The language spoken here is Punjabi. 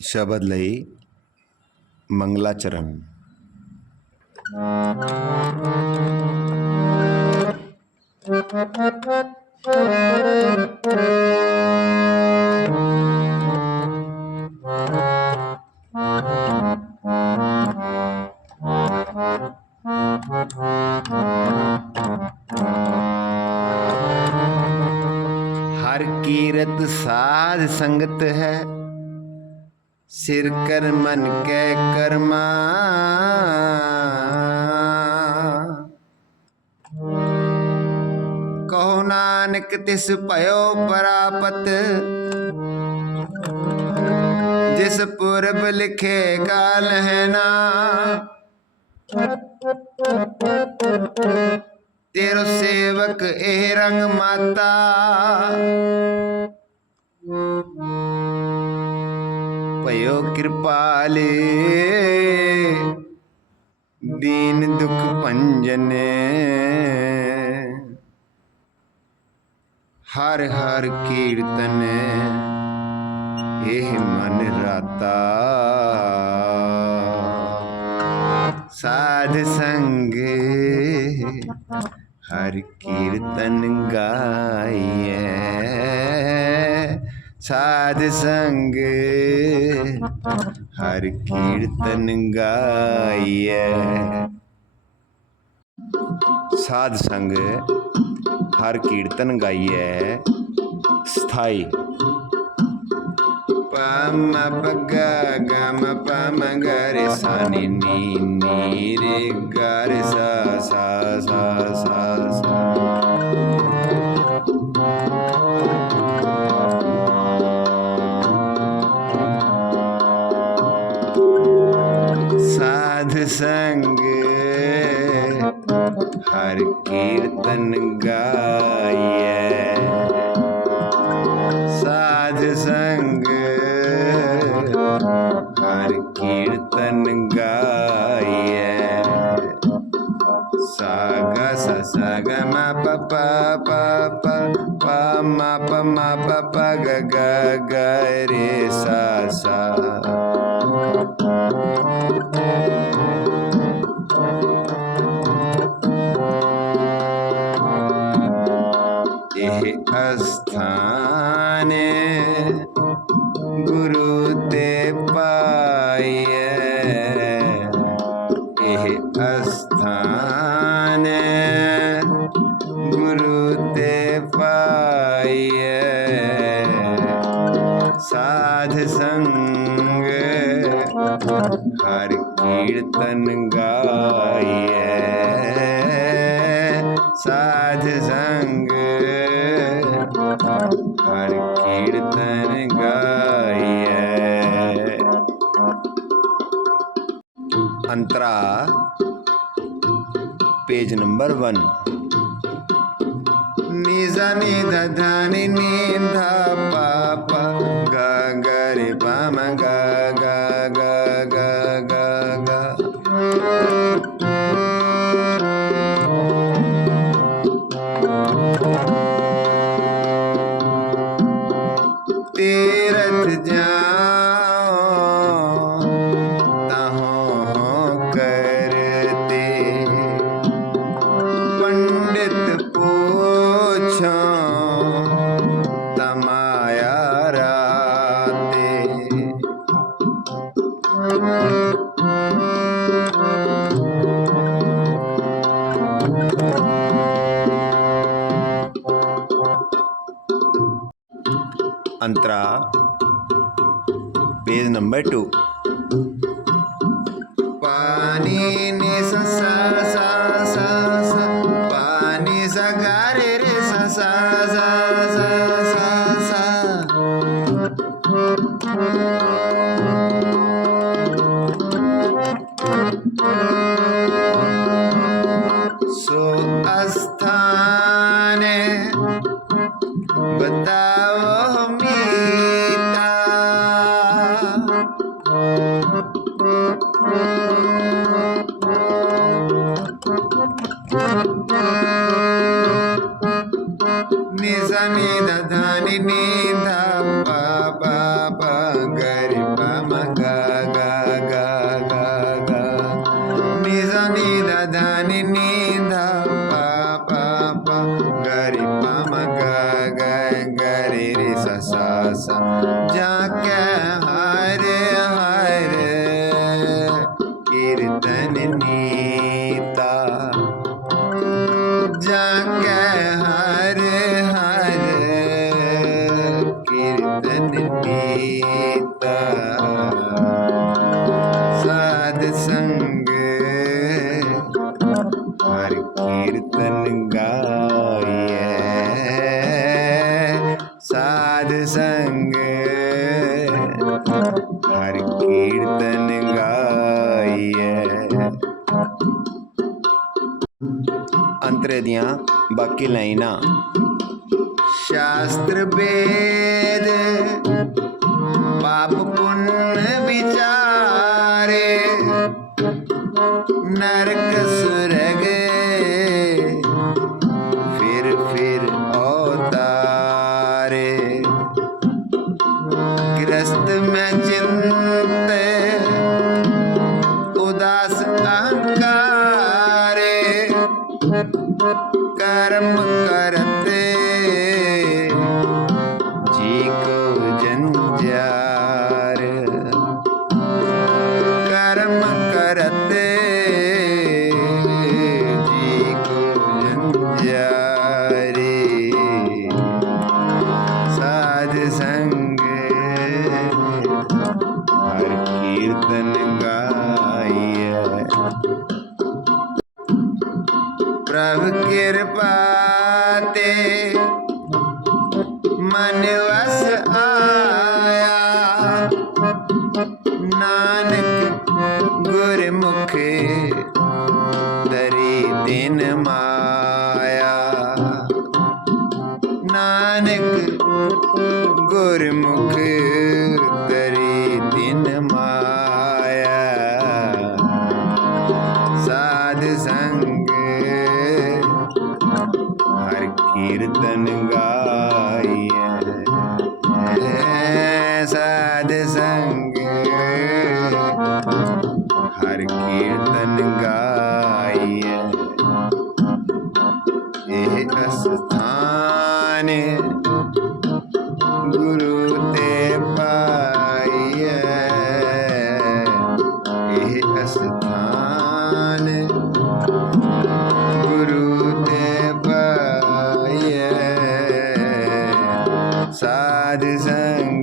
शबदलई मंगलाचरण Thank you. ਸਾਧ ਸੰਗਤ ਹੈ। ਸਿਰ ਕਰ ਮਨ ਕੈ ਕਰਮਾ। ਕਹੋ ਨਾਨਕ ਤਿਸ ਭਇਓ ਪਰਾਪਤ। ਜਿਸ ਪੁਰਬ ਲਿਖੇ ਕਾਲ ਹੈ ਨਾ। ਤੇਰੋ ਸੇਵਕ ਇਹ ਰੰਗ ਮਾਤਾ। ਭਇਓ ਕਿਰਪਾਲੇ। ਦੀਨ ਦੁਖ ਭੰਜਨੇ। ਹਰ ਹਰ ਕੀਰਤਨ, ਇਹ ਮਨ ਰਾਤਾ। ਸਾਧ ਸੰਗ, ਹਰ ਕੀਰਤਨ ਗਾਈਐ। ਸਾਧ ਸੰਗ ਹਰ ਕੀਰਤਨ ਗਾਈਐ। ਸਾਧ ਸੰਗ ਹਰ ਕੀਰਤਨ ਗਾਈਐ। ਸਥਾਈ। ਪਮ ਪਗ ਗਮ ਪਮ ਗਰ ਸਾਨੀ ਨੀ ਨੀ ਰੇ ਗਰ ਸਾ ਸਾ ਸਾ ਸਾ ਸਾ। ਕੀਰਤਨ ਗਾਈਐ ਸਾਧ ਸੰਗ ਹਰ ਕੀਰਤਨ ਗਾਈਐ ਸਾਗਾ ਸ ਸਗ ਮ ਪ ਪ ਪ ਪ ਪ ਮ ਪ ਮ ਪ ਪ ਗ ਗ ਗ ਰੇ ਸਾ ਸਾ ਅਸਥਾਨ ਗੁਰੂ ਤੇ ਪਾਈਐ। ਇਹ ਅਸਥਾਨ ਗੁਰੂ ਤੇ ਪਾਈਐ। ਸਾਧ ਸੰਗ ਹਰ ਕੀਰਤਨ ਗਾਈਐ। ਸਾਧ ਸੰਗ ਅੰਤਰਾ, ਪੇਜ ਨੰਬਰ 1 ਨਿਜ਼ਾ ਨੀ ਧਾਨੀ ਨਿਧਾ ਪਾਪਾ, ਗਾ ਗਾ, ਰੇ, ਪਾ, ਮ ਗਾ ਗਾ ਗਾ ਗਾ ਗਾ। अंतरा पेज नंबर टू पानी ने सा सा सा सा सा पानी सा गा रे रे सा सा सा सा सा सा सो so, अस्थाने बताओ నిజమి దాని నీ ధప్ప గరి పమ నిజమి దాని నీ ధప్ప గరి పమ గరి రి స జాకే ਦੀਆਂ ਬਾਕੀ ਲਾਈਨਾਂ। ਸ਼ਾਸਤਰ ਵੇਦ ਪਾਪ ਪੁੰਨ ਵਿਚਾਰੇ ਨਰਕ ਕਰਮ ਕਰਤੇ ਪ੍ਰਭ ਕਿਰਪਾ ਤੇ ਮਨ ਵਸ ਆਇਆ। ਨਾਨਕ ਗੁਰਮੁਖ ਦਰੀ ਦਿਨ ਮਾ ਹਰ ਕੀਰਤਨ ਗਾਈਐ ਸਾਧ ਸੰਗ ਹਰ ਕੀਰਤਨ ਗਾਈਐ ਇਹ ਅਸਥਾਨ ਸਾਧ ਸੰਗ